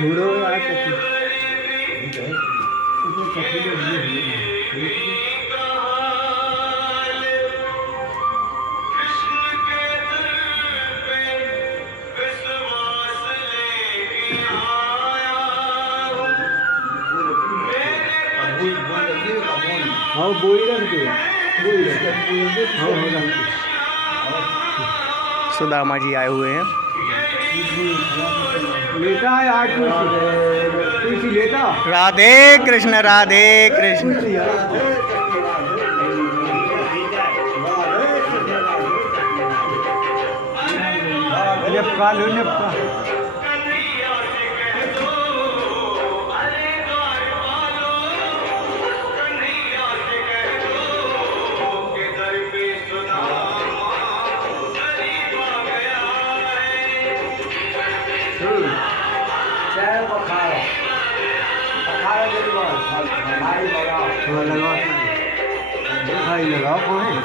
घोड़ो आ कथी उसमें कथी हाँ बोई रख दो बोई रख हाँ हाँ रख दो। सुदामा जी आए हुए हैं। लेता है आठ तुलसी लेता राधे कृष्ण राधे कृष्ण। नेपका लो नेपका हाँ लगाओ भाई लगाओ कौन है